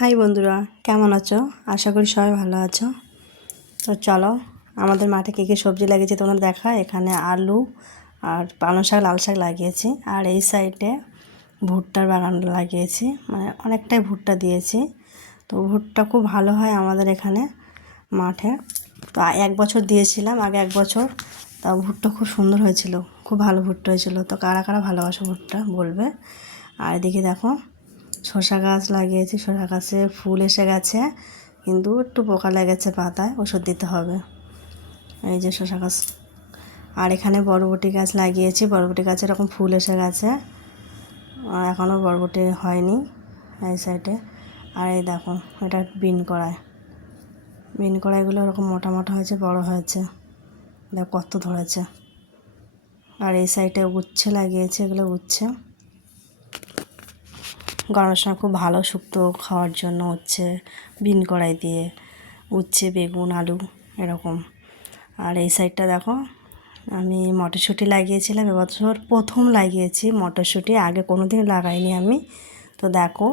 High বন্ধুরা, কেমন আছো? আশা করি সবাই ভালো আছো। তো চলো আমাদের মাঠে কী কী সবজি লাগিয়েছি তোমরা দেখা। এখানে আলু আর পালং শাক, লাল শাক লাগিয়েছি। আর এই সাইডে ভুট্টার বাগান লাগিয়েছি, মানে অনেকটাই ভুট্টা দিয়েছি। তো ভুট্টা খুব ভালো হয় আমাদের এখানে মাঠে। তো এক বছর দিয়েছিলাম, আগে এক বছর। তা ভুট্টা খুব সুন্দর হয়েছিল, খুব ভালো ভুট্টা হয়েছিল। তো কারা কারা ভালোবাসো ভুট্টা বলবে। আর এদিকে দেখো শসা গাছ লাগিয়েছি, শসা গাছে ফুল এসে গেছে, কিন্তু একটু পোকা লেগেছে পাতায়, ওষুধ দিতে হবে। এই যে শসা গাছ। আর এখানে বরবটি গাছ লাগিয়েছি, বরবটি গাছে এরকম ফুল এসে গেছে, এখনও বরবটি হয়নি এই সাইডে। আর এই দেখো এটা বিন কড়াইগুলো এরকম মোটা মোটা হয়েছে, বড় হয়েছে, দেখো কত ধরেছে। আর এই সাইডে উচ্ছে লাগিয়েছে, এগুলো উচ্ছে গরমের সময় খুব ভালো শুক্তো খাওয়ার জন্য হচ্ছে বিন কড়াই দিয়ে উচ্ছে, বেগুন, আলু এরকম। আর এই সাইডটা দেখো আমি মটরশুঁটি লাগিয়েছিলাম, এবছর প্রথম লাগিয়েছি মটরশুঁটি, আগে কোনো দিন লাগাইনি আমি। তো দেখো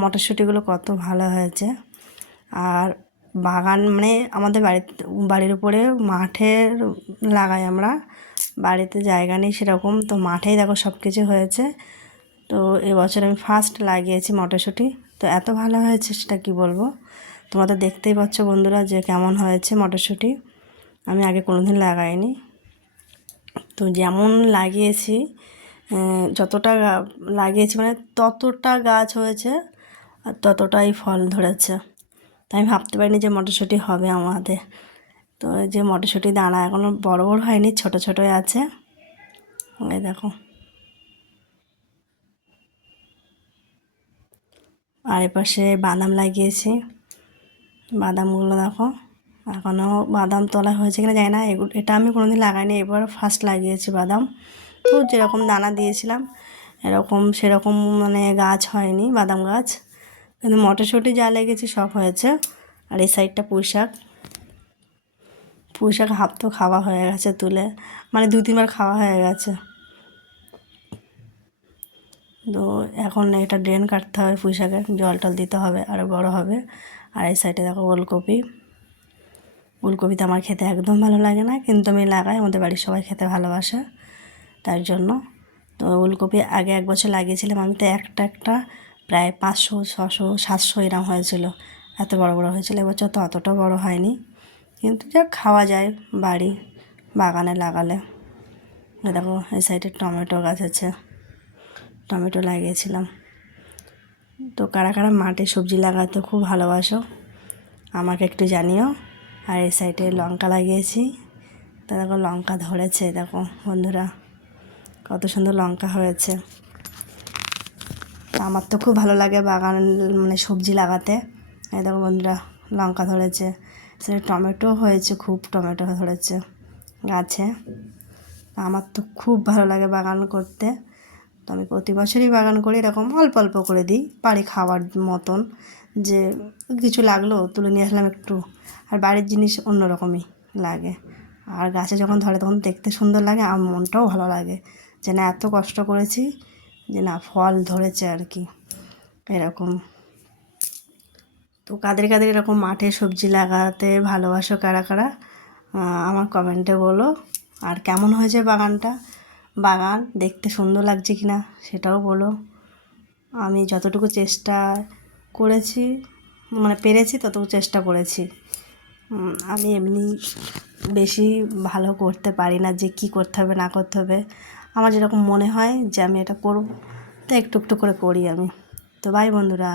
মটরশুঁটিগুলো কত ভালো হয়েছে। আর বাগান মানে আমাদের বাড়ির উপরে মাঠে লাগাই আমরা, বাড়িতে জায়গা নেই সেরকম, তো মাঠেই দেখো সব কিছু হয়েছে। তো এবছর আমি ফার্স্ট লাগিয়েছি মটরশুঁটি, তো এত ভালো হয়েছে সেটা কি বলবো। তোমরা তো দেখতেই পাচ্ছ বন্ধুরা যে কেমন হয়েছে মটরশুঁটি, আমি আগে কোনো দিন লাগাইনি। তো যেমন লাগিয়েছি, যতটা লাগিয়েছি মানে ততটা গাছ হয়েছে আর ততটাই ফল ধরেছে। তাই আমি ভাবতে পারিনি যে মটরশুঁটি হবে আমাদের। তো যে মটরশুঁটি দানা এখনও বড় বড় হয়নি, ছোট ছোটোই আছে। এই দেখো। আর এপাশে বাদাম লাগিয়েছি, বাদামগুলো দেখো এখনও বাদাম তোলা হয়েছে কিনা জানি না, এটা আমি কোনোদিন লাগাইনি, এবার ফার্স্ট লাগিয়েছি বাদাম। তো যেরকম দানা দিয়েছিলাম সেরকম মানে গাছ হয়নি বাদাম গাছ, কিন্তু মটরশুঁটি যা লেগেছে সব হয়েছে। আর এই সাইডটা পুঁই শাক হাফ তো খাওয়া হয়ে গেছে তুলে, মানে 2-3 বার খাওয়া হয়ে গেছে। তো এখন এটা ড্রেন কাটতে হবে, পুঁই শাকের জল টল দিতে হবে, আরও বড় হবে। আর এই সাইডে দেখো ফুলকপিতে আমার খেতে একদম ভালো লাগে না, কিন্তু আমি লাগাই, আমাদের বাড়ির সবাই খেতে ভালোবাসে তার জন্য। তো ফুলকপি আগে এক বছর লাগিয়েছিলাম আমি, তো একটা প্রায় 500, 600, 700 এরম হয়েছিল, এত বড় বড় হয়েছিল। এবছর তো অতটা বড় হয়নি, কিন্তু যা খাওয়া যায় বাগানে লাগালে। দেখো এই সাইডে টমেটো গাছ আছে, টমেটো লাগিয়েছিলাম। তো কারা কারা মাঠে সবজি লাগাতে খুব ভালোবাসো আমাকে একটু জানিও। আর এই সাইডে লঙ্কা লাগিয়েছি, তা দেখো লঙ্কা ধরেছে, দেখো বন্ধুরা কত সুন্দর লঙ্কা হয়েছে। আমার তো খুব ভালো লাগে বাগান মানে সবজি লাগাতে। এই দেখো বন্ধুরা লঙ্কা ধরেছে, সেটা টমেটো হয়েছে, খুব টমেটো ধরেছে গাছে। আমার তো খুব ভালো লাগে বাগান করতে, তো আমি প্রতি বছরই বাগান করি, এরকম অল্প অল্প করে দিই বাড়ি খাওয়ার মতন, যে কিছু লাগলো তুলে নিয়ে আসলাম একটু। আর বাড়ির জিনিস অন্যরকমই লাগে, আর গাছে যখন ধরে তখন দেখতে সুন্দর লাগে, আর মনটাও ভালো লাগে যে না এত কষ্ট করেছি, যে না ফল ধরেছে আর কি এরকম। তো কাদের কাদের এরকম মাঠে সবজি লাগাতে ভালোবাসো কারা কারা, আমার কমেন্টে বলো। আর কেমন হয়েছে বাগান দেখতে সুন্দর লাগছে কি না সেটাও বলো। আমি যতটুকু চেষ্টা করেছি মানে পেরেছি ততটুকু চেষ্টা করেছি। আমি এমনি বেশি ভালো করতে পারি না, যে কি করতে হবে না করতে হবে, আমার যেরকম মনে হয় যে আমি এটা করব, তো একটু একটু করে করি আমি। তো বাই বন্ধুরা।